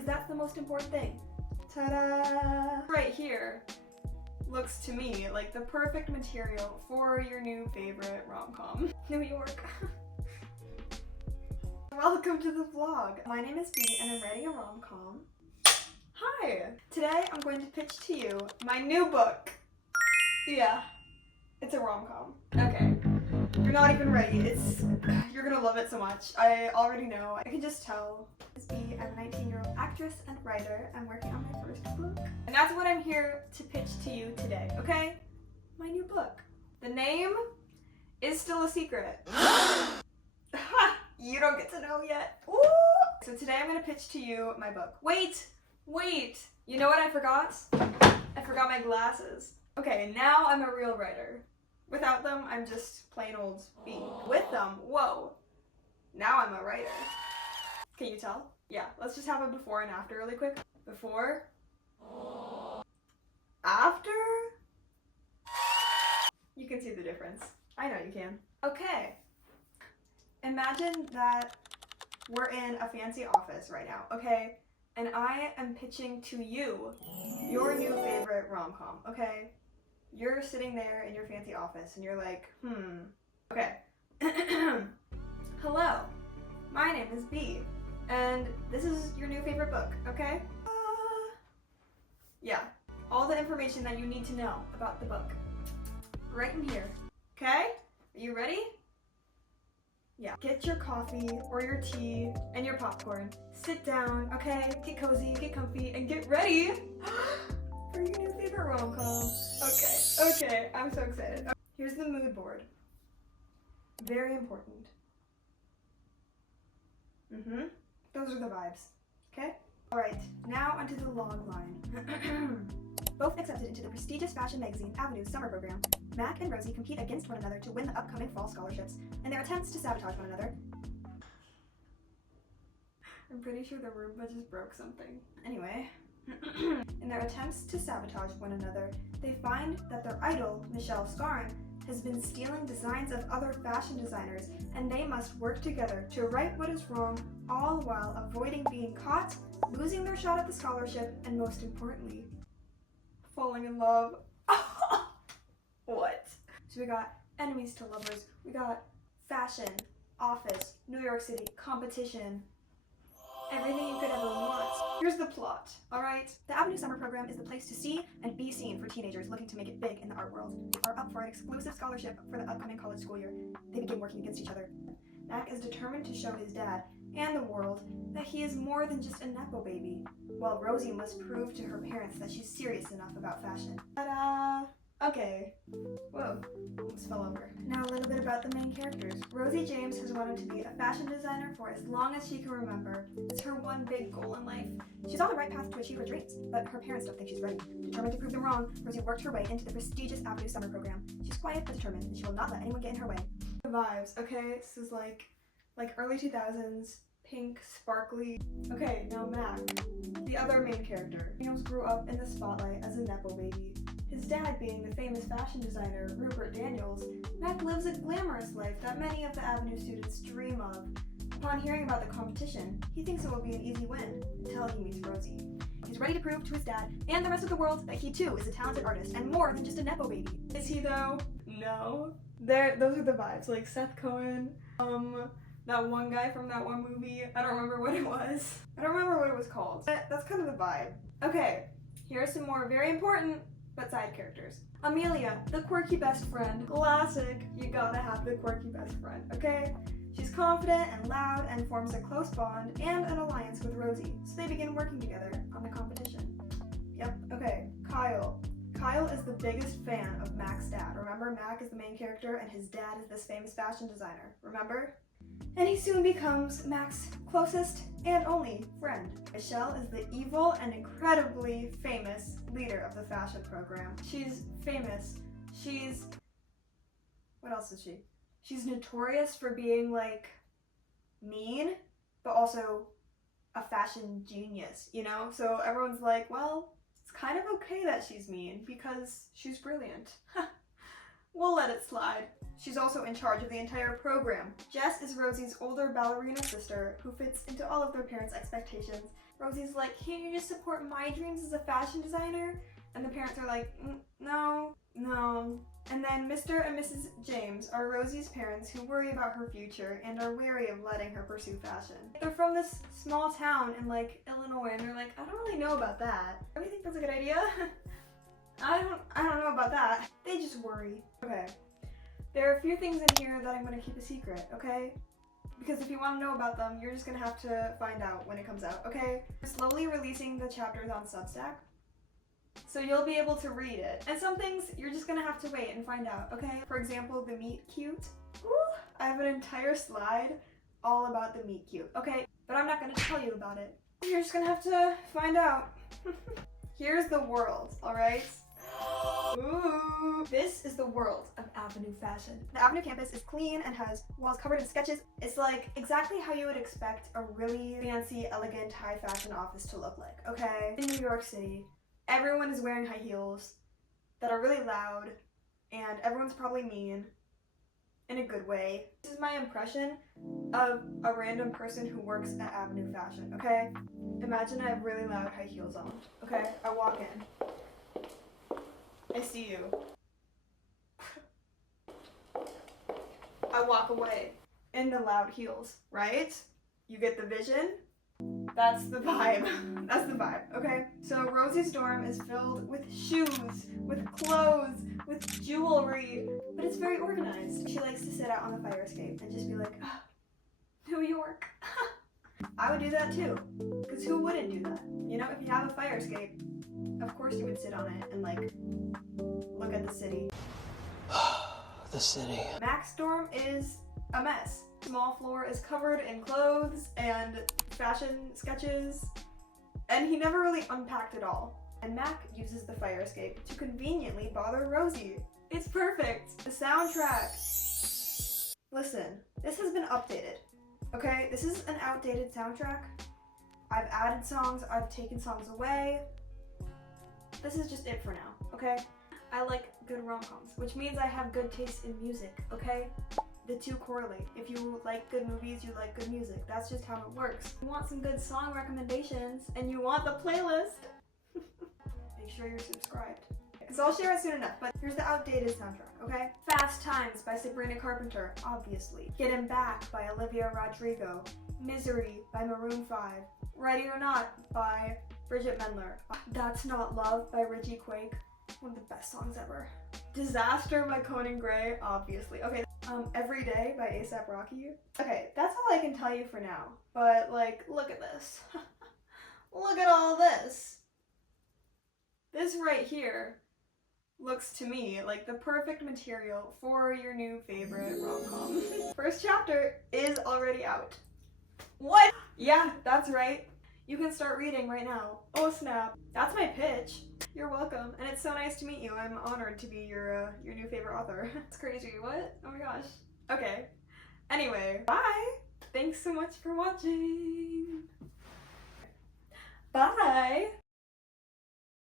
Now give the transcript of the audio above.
because that's the most important thing. Ta-da! Right here looks to me like the perfect material for your new favorite rom-com. New York. Welcome to the vlog. My name is Bea and I'm writing a rom-com. Hi! Today I'm going to pitch to you my new book. Yeah, it's a rom-com. Okay, you're not even ready. You're gonna love it so much. I already know. I can just tell. It's Bea. I'm a 19-year-old actress and writer. I'm working on my first book. And that's what I'm here to pitch to you today, okay? My new book. The name is still a secret. You don't get to know yet. Ooh. So today I'm gonna pitch to you my book. Wait! You know what I forgot? I forgot my glasses. Okay, now I'm a real writer. Without them, I'm just plain old Bea. With them, whoa, now I'm a writer. Can you tell? Yeah, let's just have a before and after really quick. Before. After. You can see the difference. I know you can. Okay. Imagine that we're in a fancy office right now, okay? And I am pitching to you your new favorite rom-com, okay? You're sitting there in your fancy office and you're like, okay. Hello, my name is Bea, and this is your new favorite book, okay? Yeah, all the information that you need to know about the book, right in here, okay? Are you ready? Yeah, get your coffee or your tea and your popcorn. Sit down, okay? Get cozy, get comfy, and get ready for your new favorite rom-com. Okay, I'm so excited. Here's the mood board. Very important. Those are the vibes, okay? All right, now onto the log line. Both accepted into the prestigious fashion magazine Avenue's summer program, Mac and Rosie compete against one another to win the upcoming fall scholarships, and their attempts to sabotage one another. I'm pretty sure the Roomba just broke something. Anyway, in their attempts to sabotage one another, they find that their idol, Michelle Scarn, has been stealing designs of other fashion designers, and they must work together to right what is wrong, all while avoiding being caught, losing their shot at the scholarship, and most importantly, falling in love. What? So we got enemies to lovers, we got fashion, office, New York City, competition, everything you could ever want. Here's the plot, alright? The Avenue Summer Program is the place to see and be seen for teenagers looking to make it big in the art world. They are up for an exclusive scholarship for the upcoming college school year. They begin working against each other. Mac is determined to show his dad and the world that he is more than just a nepo baby, while Rosie must prove to her parents that she's serious enough about fashion. Ta-da! Okay. Whoa, almost fell over. Now a little bit about the main characters. Rosie James has wanted to be a fashion designer for as long as she can remember. It's her one big goal in life. She's on the right path to achieve her dreams, but her parents don't think she's ready. Determined to prove them wrong, Rosie worked her way into the prestigious Avenue Summer Program. She's quiet but determined, and she will not let anyone get in her way. The vibes, okay? This is like early 2000s, pink, sparkly. Okay, now Mac, the other main character. Daniels grew up in the spotlight as a nepo baby. His dad being the famous fashion designer Rupert Daniels, Mac lives a glamorous life that many of the Avenue students dream of. Upon hearing about the competition, he thinks it will be an easy win until he meets Rosie. He's ready to prove to his dad and the rest of the world that he too is a talented artist and more than just a nepo baby. Is he though? No. Those are the vibes, like Seth Cohen, that one guy from that one movie. I don't remember what it was. I don't remember what it was called. That's kind of the vibe. Okay, here are some more very important but side characters. Amelia, the quirky best friend. Classic. You gotta have the quirky best friend, okay? She's confident and loud and forms a close bond and an alliance with Rosie, so they begin working together on the competition. Yep, okay. Kyle. Kyle is the biggest fan of Mac's dad. Remember, Mac is the main character and his dad is this famous fashion designer. Remember? And he soon becomes Mac's closest and only friend. Michelle is the evil and incredibly famous leader of the fashion program. She's famous. What else is she? She's notorious for being like mean, but also a fashion genius, you know? So everyone's like, well, it's kind of okay that she's mean because she's brilliant. we'll let it slide. She's also in charge of the entire program. Jess is Rosie's older ballerina sister who fits into all of their parents' expectations. Rosie's like, can't you just support my dreams as a fashion designer? And the parents are like, no. And then Mr. and Mrs. James are Rosie's parents who worry about her future and are wary of letting her pursue fashion. They're from this small town in like Illinois and they're like, I don't really know about that. Do you think that's a good idea? I don't know about that. They just worry. Okay. There are a few things in here that I'm gonna keep a secret, okay? Because if you want to know about them, you're just gonna have to find out when it comes out, okay? We're slowly releasing the chapters on Substack, so you'll be able to read it. And some things you're just gonna have to wait and find out, okay? For example, the meet cute. Ooh, I have an entire slide all about the meet cute, okay? But I'm not gonna tell you about it. You're just gonna have to find out. Here's the world, alright? Ooh. This is the world of Avenue fashion. The Avenue campus is clean and has walls covered in sketches. It's like exactly how you would expect a really fancy, elegant, high fashion office to look like, okay? In New York City, everyone is wearing high heels that are really loud and everyone's probably mean in a good way. This is my impression of a random person who works at Avenue Fashion, okay? Imagine I have really loud high heels on, okay? I walk in. I see you. I walk away in the loud heels, right? You get the vision? That's the vibe. That's the vibe, okay? So Rosie's dorm is filled with shoes, with clothes, with jewelry, but it's very organized. She likes to sit out on the fire escape and just be like, oh, New York. I would do that too, because who wouldn't do that? You know, if you have a fire escape, of course you would sit on it and like look at the city. The city. Mac's dorm is a mess. Small floor is covered in clothes and fashion sketches, and he never really unpacked it all. And Mac uses the fire escape to conveniently bother Rosie. It's perfect. The soundtrack. Listen, this has been updated. Okay, this is an outdated soundtrack. I've added songs, I've taken songs away. This is just it for now, okay? I like good rom-coms, which means I have good taste in music, okay? The two correlate. If you like good movies, you like good music. That's just how it works. You want some good song recommendations, and you want the playlist, make sure you're subscribed. Because I'll share it soon enough, but here's the outdated soundtrack, okay? Fast Times by Sabrina Carpenter, obviously. Get Him Back by Olivia Rodrigo. Misery by Maroon 5. Ready or Not by Bridget Mendler. That's Not Love by Richie Quake. One of the best songs ever. Disaster by Conan Gray, obviously. Okay, Every Day by A$AP Rocky. Okay, that's all I can tell you for now. But like, look at this. Look at all this. This right here looks to me like the perfect material for your new favorite rom-com. First chapter is already out. What? Yeah, that's right. You can start reading right now. Oh snap. That's my pitch. You're welcome. And it's so nice to meet you. I'm honored to be your new favorite author. It's crazy. What? Oh my gosh. Okay. Anyway, bye. Thanks so much for watching. Bye.